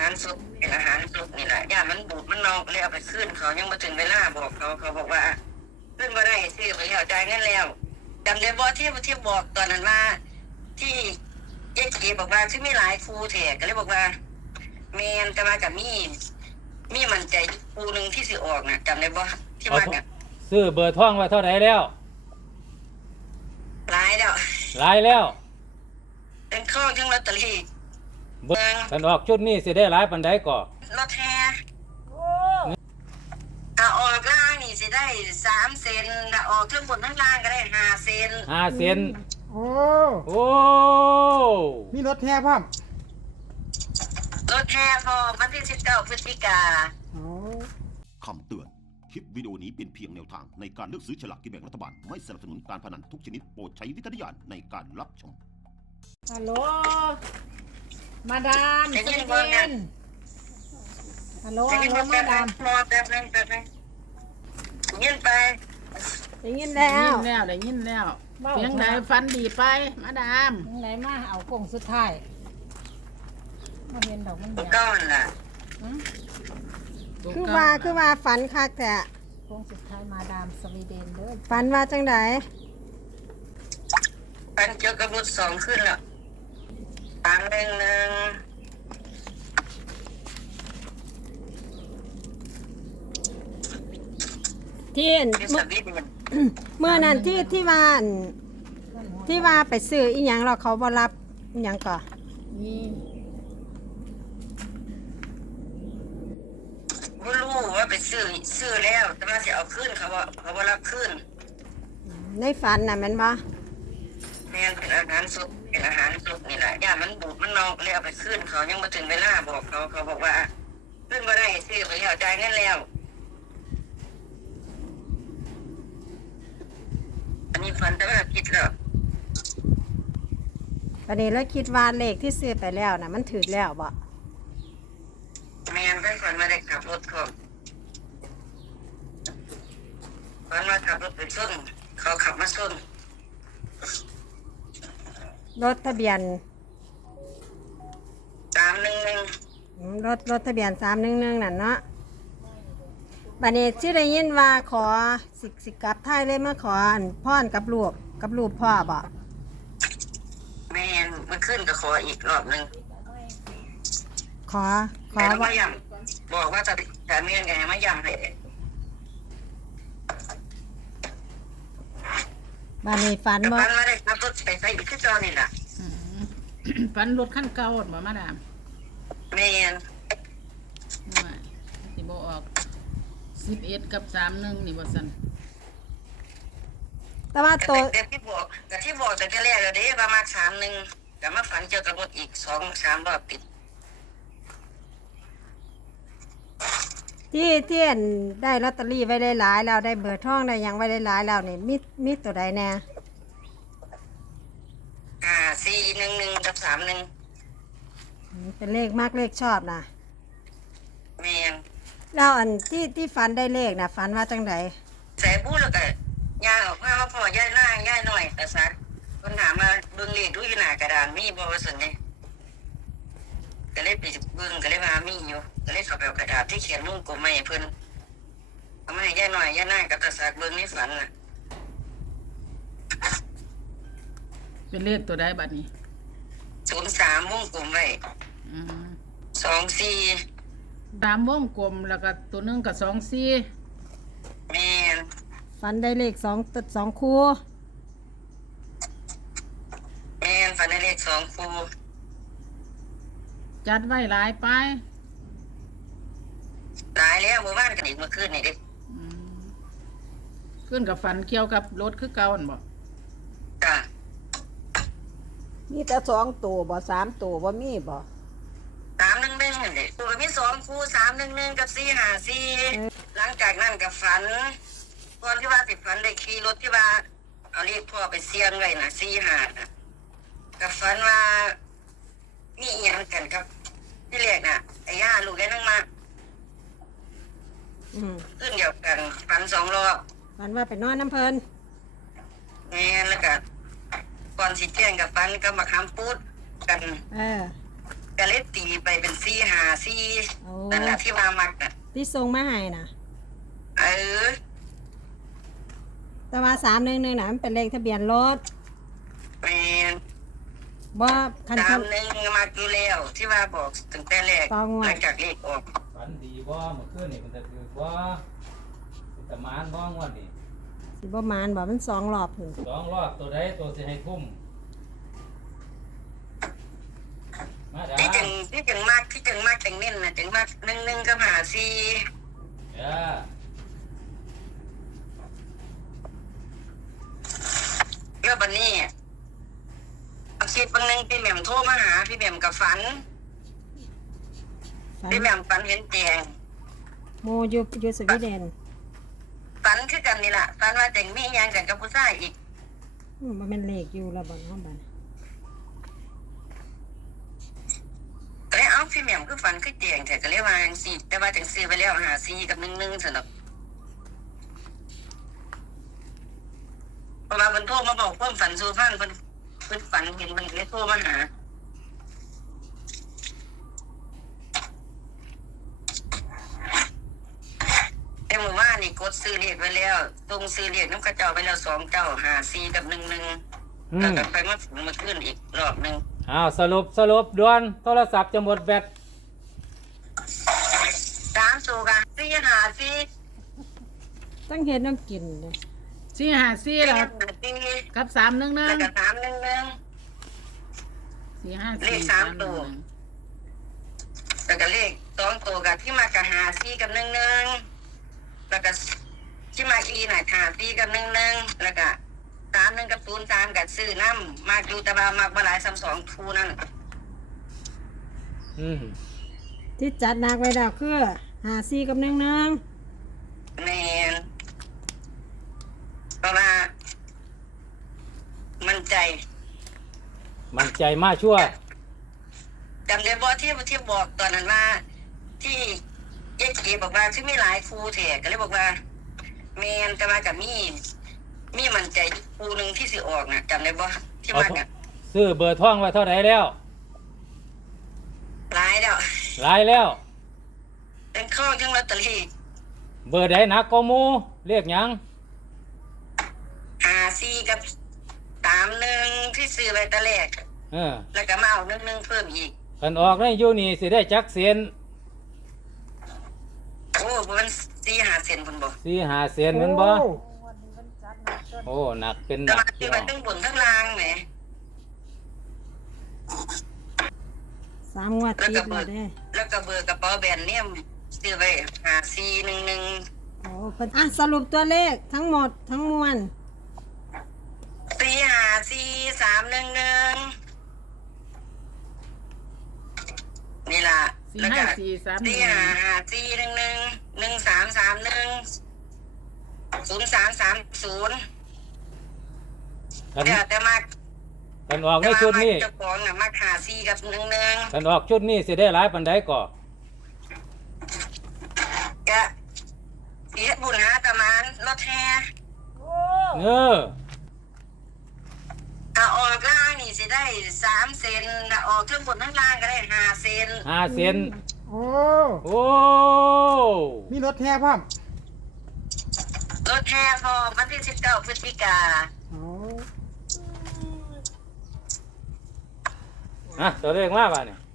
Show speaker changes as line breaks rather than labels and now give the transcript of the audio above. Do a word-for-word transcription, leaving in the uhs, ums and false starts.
ารสดเป็นอาหารสดนี่แหละย่ามันบูดมันนอกเลยเอาไปขึ้นเขายังมาถึงเวลาบอกเขาเขาบอกว่าขึ้นมาได้ซื้อไปแล้วจ่ายเงินแล้วจำได้บ่ที่ที่บอกตอนนั้นว่าที่เจ๊เก๋บอกว่าที่มีหลายครูแถก็เลยบอกว่าเมนจะมากับมีมีมันใจครูหนึ่งที่สิออกนะจำได้บ่ที่มันอ่ะ
ซื้อเบอร์ท่องไว้เท่าไหร่แล้ว
หลายแล้ว
หลายแล้ว
เป็นข้อทั้งลอตเตอรี่
เบอร์กันออกชุดนี้สิได้หลายปานใดก่อ
รถแห่ถ้าออกล่างนี่สิได้สามเซนถ้าออกทั้งบนทั้งล่างก็ได้ห้าเซน
ห้าเซน
โอ้
โอ้
มีรถแห่พร้อม
รถแห่พอวันที่สิบเก้าพฤศจิกา
คำเตือนคลิปวิดีโอนี้เป็นเพียงแนวทางในการเลือกซื้อฉลากกินแบ่งรัฐบาลไม่สนับสนุนการพนันทุกชนิดโปรดใช้วิจารณญาณในการรับชม
ฮัลโหลมาดาม
ได้ยิน
เ
บ่เนี่ย
ฮัลโหล
ได้
ฮัล
ยิน
โหล
บ่แป๊
มา
บนึ
ดาง ม
รอแป๊บนึงแป๊บนึงยินไป
ได้ยิน
ได้
แล้
ยิ
วน
แล้วได้ยินแล้วเพียงใดฟันดีไปมาดาม
ยังไงมาเอากล่องสุดท้ายมาเห็นดอกมัน
ตัว
แดง
ก้อนล่ะ
คือว่าคือว่าฝันคักแต่
กล่องสุดท้ายมาดามสวีเดนเด้อ
ฝันว่าจังได
ปันเกี่ยวกับรถสองขึ้นแล้วปังหนึ่งหนึ่ง
ที่
ที่สวีเดน
เมื่อนั้นที่ที่ว่าอั่นที่ว่าไปซื้ออีหยังเราเขาบ่รับอีหยังก่อ
นี่
บ่รู้ว่าไปซื้อซื้อแล้วแต่ว่าสิเอาขึ้นเขาว่าเขาบ่รับขึ้น
ในฝันน่ะแม่นบ่
แม่นเป็นอาหารสดเป็นอาหารสดนี่แหละย่ามันบูดมันนอกเลยเอาไปขึ้นเขายังมาถึงเวลาบอกเขาเขาบอกว่าขึ้นมาได้ซื้อไปแล้วจ่ายเงินแล้วอันนี้ฟันแต่ว่าคิดแล้ว
วันนี้เราคิดว่าเลขที่ซื้อไปแล้วน่ะมันถูกแล้วบ่
แม่นเพิ่นฝันมาได้ขับรถเขาฝันมาขับรถไปส้นเขาขับมาส้น
รถทะเบียน
สามหนึ่งหนึ่ง
อืมรถรถทะเบียนสามหนึ่งหนึ่งนั่นเนาะบัดนี้ที่ได้ยินว่าขอสิสิกลับไทยเลยมาขออั่นพ่อนกับลูกกับลูกพ่อบ่
แม่นมันขึ้นก็ขออีกรอบหนึ่ง
ขอขอ
แต่ต้อง
ว่า
มาย้ำบอกว่าจะแต่เมียนไงมาย้ำให้
บัดนี้ฝัน
แต่
บ่
ฝันมาได้ขับรถไปใส่อีกขึ้นจอนี่แหละ
อืม ฟันรถขั้นเก่าบ่มาดาม
แม่น
ว่าสิบ่ออกสิบเอ็ดกับสามหนึ่งนี่บ่ซั่น
แต่ว่า
แต่
ตัว
แต่ที่บอกแต่ที่บอกแต่ที่แรกแล้วเด้ประมาณสามหนึ่งแต่มาฝันเกี่ยวกับรถอีกสองสามรอบติด
ที่ที่อั่นได้ลอตเตอรี่ไว้หลายๆแล้วได้เบอร์ท่องได้หยังไว้หลายๆแล้วนี่มีมีตัวใดแน่
อ่าสี่หนึ่งหนึ่งกับสามหนึ่ง
อืมเป็นเลขมากเลขชอบนะ
แม่น
แล้วอันที่ที่ฝันได้เลขนะฝันว่าจังได
ใส่บู้แล้วก็ย่างออกมาว่าพ่อย่ายล่างย่ายหน่อยแต่ซักคนถามมาเบิ่งเลขดูอยู่หน้ากระดานมีบ่ว่าสนเนี่ยก็เลยไปเบิ่งก็เลยว่ามีอยู่ก็เลยเข้าไปเอากระดาษที่เขียนวงกลมมาให้เพิ่นเอามาให้ย่ายหน่อยย่ายหน้ากับตาซักเบิ่งในฝันน่ะ
เป็นเลขตัวใดบัดนี้
ศูนย์สามวงกลมไว้
อืม
สองสี่
ตามวงกลมแล้วก็ตัวหนึงกับสองสี่
แม่น
ฝันได้เลขสองตัดสองคู่
แม่นฝันในเลขสองคู่
จัดไว้หลายไป
หลายแล้วเมื่อวานกันอีกเมื่อคืนนี่เด้
อืมขึ้นกับฝันเกี่ยวกับรถคือเก่าหั่นบ่
จ้ะ
มีแต่สองตัวบ่สามตัวบ่มีบ่
สามหนึ่งหนึ่งนี่นเด้ตัวก็มีสองคู่สามหนึ่งหนึ่งกับสี่ห้าสี่หลังจากนั้นกับฝันก่อนที่ว่าสิฝันได้ขี่รถที่ว่าเอาเลขพ่อไปเสี่ยงไว้น่ะสี่ห้าน่ะกับฝันว่ามีอีหยังกันกับที่แรกน่ะไอ้ย่าลูกได้นั่งมา
อืม
ขึ้นเดียวกันฝันสองรอบ
ฝันว่าไปนอนน้ำเพลิน
แม่นแล้วก็ก่อนสิแจ้งกับฝันก็มาค้ำปูดกัน
เออ
ก็เลยตีไปเป็นสี่หาสี่
โอ้
นั่นแหละที่ว่ามักน่ะ
ที่ส่งมาให้น่ะ
เออ
แต่ว่าสามหนึ่งหนึ่งน่ะมันเป็นเลขทะเบียนรถ
แม่น
บ่คัน
สา
คั
ม
น
หนึ่งมักอยู่แล้วที่ว่าบอกตั้งแต่แรก
ต่องวด
หลังจากเลขออก
ฝันดีบ่เมื่อคืนนี่มันจะคือบ่เป็นตะมานบ่งวดนี่
สิบ่มานบ่มันสองรอบถึง
สองรอบตัวใดตัวสิให้คุ้มมาดา
ที่จึงที่จึงมากที่จึงมากจึงเน้นนะจึงมากหนึ่งหนึ่งกับหาซี
เด้อ
เรื่องบันนี้อาทิตย์บางหนึงพี่แหม่มโทรมาหาพี่แหม่มกับฝัน
ฝัน
พี่แหม่มฝันเห็นแจง
โมอยู่อยู่สวีเดน
ฝันคือกันนี่แหละฝันว่าแจงมีหยังกันกับผู้ชายอีก
อืมมันเป็นเลขอยู่แล้วบ่เนาะบัด
ก็เลยเอาพี่แหม่มคือฝันคือแจงแต่ก็เลยว่าจังซี่แต่ว่าจังซื้อไปแล้วหาซีกับหนึ่งหนึ่งสนุกเพราะว่าเพิ่นโทรมาบอกความฝันสู่ฟังเพิ่นเพิ่นฝันเห็นเพิ่นเลยโทรมาหา แต่เมื่อวานนี่กดซื้อเลขไว้แล้วตรงซื้อเลขน้ำกระเจ้าไปแล้วสองเจ้าหาซีกับหนึ่งหนึ่ง
อื
แล้ว
ม
ก็ไปมาถึงมาขึ้นอีกรอบหนึ่ง
อ้าวสรุปสรุปด่วนโทรศัพท์จะหมดแบต
สามสูกันซีหาซี
ตั้งเฮ็ดน้ำกินเลย
สี่หาสี่
ซี
แล้ว
หาซี
กับสามหนึ่งหนึ่
แล้ว
ง
ก็สามหนึ่งหนึ่ง
สี่ห้า
เล
สี่
ขสามตัว แล้วก็เลขสองตัวกับที่มากับหาซีกับหนึ่งหนึ่งแล้วก็ที่มาอีน่ะหาซีกับหนึ่งหนึ่งแล้วก็สามหนึ่งกับศูนย์สามกับซื้อน้ำมากอยู่แต่ว่ามากบ่หลายซ้ำสองทูนั่น
อืม
ที่จัดหนักไว้แล้วคือหาซี่กับหนึ่งหนึ่ง
แมนเพราะว่ามันใจ
มันใจมาชั่ว
จำได้บ่ที่ที่บอกตอนนั้นว่า ที่เจ๊เก๋บอกว่าที่มีหลายครูแถก็เลยบอกว่าแมนแต่ว่ากับมีมีมันใจครูหนึ่งที่สิออกน่ะจำได้บ่ที่มากอ่ะ
ซื้อเบอร์ท่องไว้เท่าไหร่แล้ว
หลายแล้ว
หลายแล้ว
เป็นข้อทั้งลอตเตอรี่
เบอร์ใดหนักก็หมูเรียกหยัง
หาซีกับสามหนึ่งที่ซื้อไว้แตะแรก
เออ
แล้วก็มาเอาหนึ่งหนึ่งเพิ่มอีก
กันออกในอยู่นี่สิได้จักเสียน
โอ้บ่มันสี่หาเซนพุ่นบ่
สี่หาเสียนแมันบ่โอ้หนักเป็นห
แต่
นัก
ว่าซื้
พี่
อ
น้
ไว้
อง
ทั้งบนทั้งล่างแหม
สามงวดติดแล้วเด้
แล้วก็เบอร์กระเป๋าแบรนด์เนี่ยซื้อไว้หาซีหนึ่งหนึ่ง
โอ้เพิ่นอ่ะสรุปตัวเลขทั้งหมดทั้งมวล
สี่หาซีสามหนึ่งหนึ่งนี่ล่ะ
สี่
แล้ว
ห้า
ก็
สี่สามหนึ่
สี่
ง
หาหาซีหนึ่งหนึ่งหนึ่งสามสามหนึ่งศูนย์สามสามศูนย์
กัน
เดี๋ยวแต่มาก
กันออกใน
แต่ว่า
ชุด
มา
นี้
เจ้าของน่ะมาหาซีกับหนึ่งหนึ่ง
กันออกชุดนี้สิได้หลายปันใดก่อ
ก็เสียบุญหาตะมานรถแห่
เออ
ถ้าออกล่างนี่สิได้สามเซนถ้าออกทั้งบนทั้งล่างก็ได้ห้าเซน
ห้าเสียน
โอ้
โอ้
มีรถแท้พร้อม
รถแห่พอวันที่สิบเก้าพฤศจิกา
โอ้
อ่ะตัวเลขมาป่ะเนี่ย